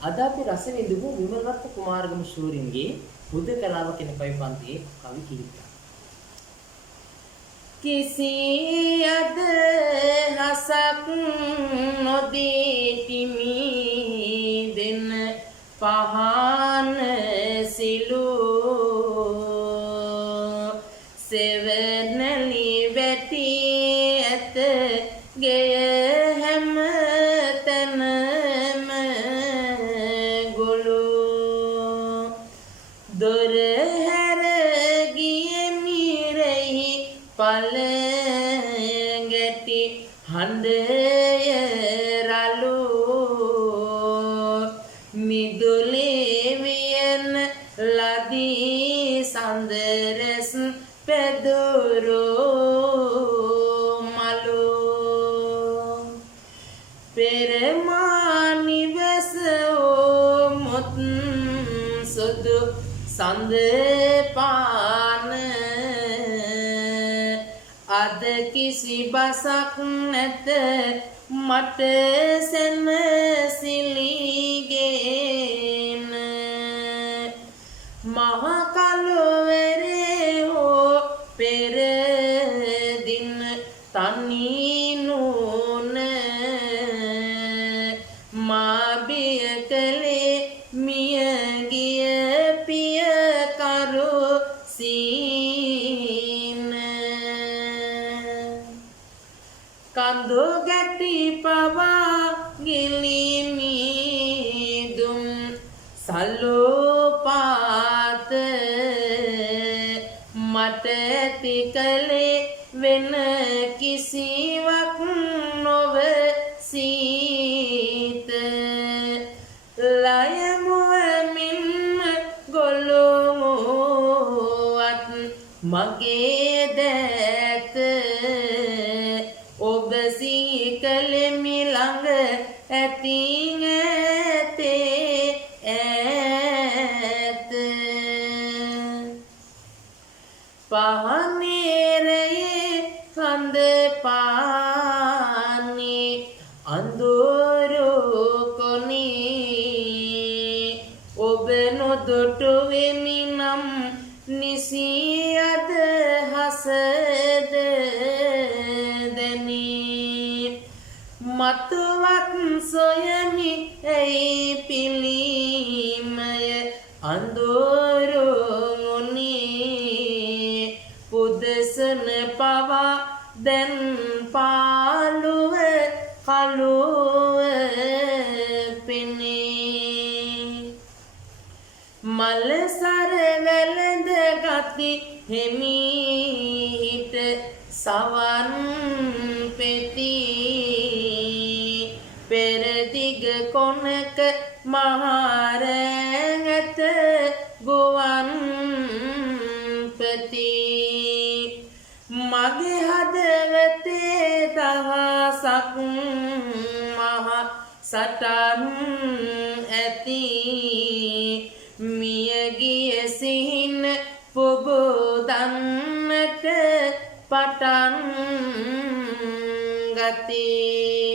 අද අපි රස විඳමු විමලරත්න කුමාරගම ශූරින්ගේ හුදකලාව කියන කවි පන්තියේ කවි කිහිපයක්. කිසි අදහසක් නොදීතිමි දෙන පහන සිලු සෙවනලි වැටි ඇත ගෙය හැම තැනම ගොළු දොර හැර ගියේ මිරෙහි පල ගැටි හඬය රළු මිදුලේ වියන ලදී සඳරස් පැදුරු මලු පෙරමානිවස මුත් සුදු සඳ පාන අද කිසි බසක් නැත මට සැනසිලිගෙන මහ කලවරේ හෝ පෙර දින තනි නුන මා බිය කලේ මිය ගිය පිය කරු සීන කඳු ගැටි පවා ගිලිමි දුම් සලෝපාත මට ඇති කලේ වෙන කිසිවක් නොව සීත ලයමුවමින්ම ගොළුමුවත් මගේ දැත ඔබ සීකලෙමි ළඟ ඇති ඇතේ ඇත පහනේරයේ කඳ පානේ අඳුරු කොනේ ඔබ නොදොටු වෙමි නම් නිසි අදහසද දැනී මතුවත් සොයමි ඇයි පිළිමය අඳුරු මුනේ පුදසන පවා දැන් පාළුව කළුව පෙනේ මල සර වැළඳ ගති හෙමිහිට සවන් පෙති පෙරදිග කොනක මහරැඟත ගුවන් පති මගේ හදවතේ දහසක් මහ සටන් ඇති මියගිය සිහින පුබුදන්නට පටන් ගති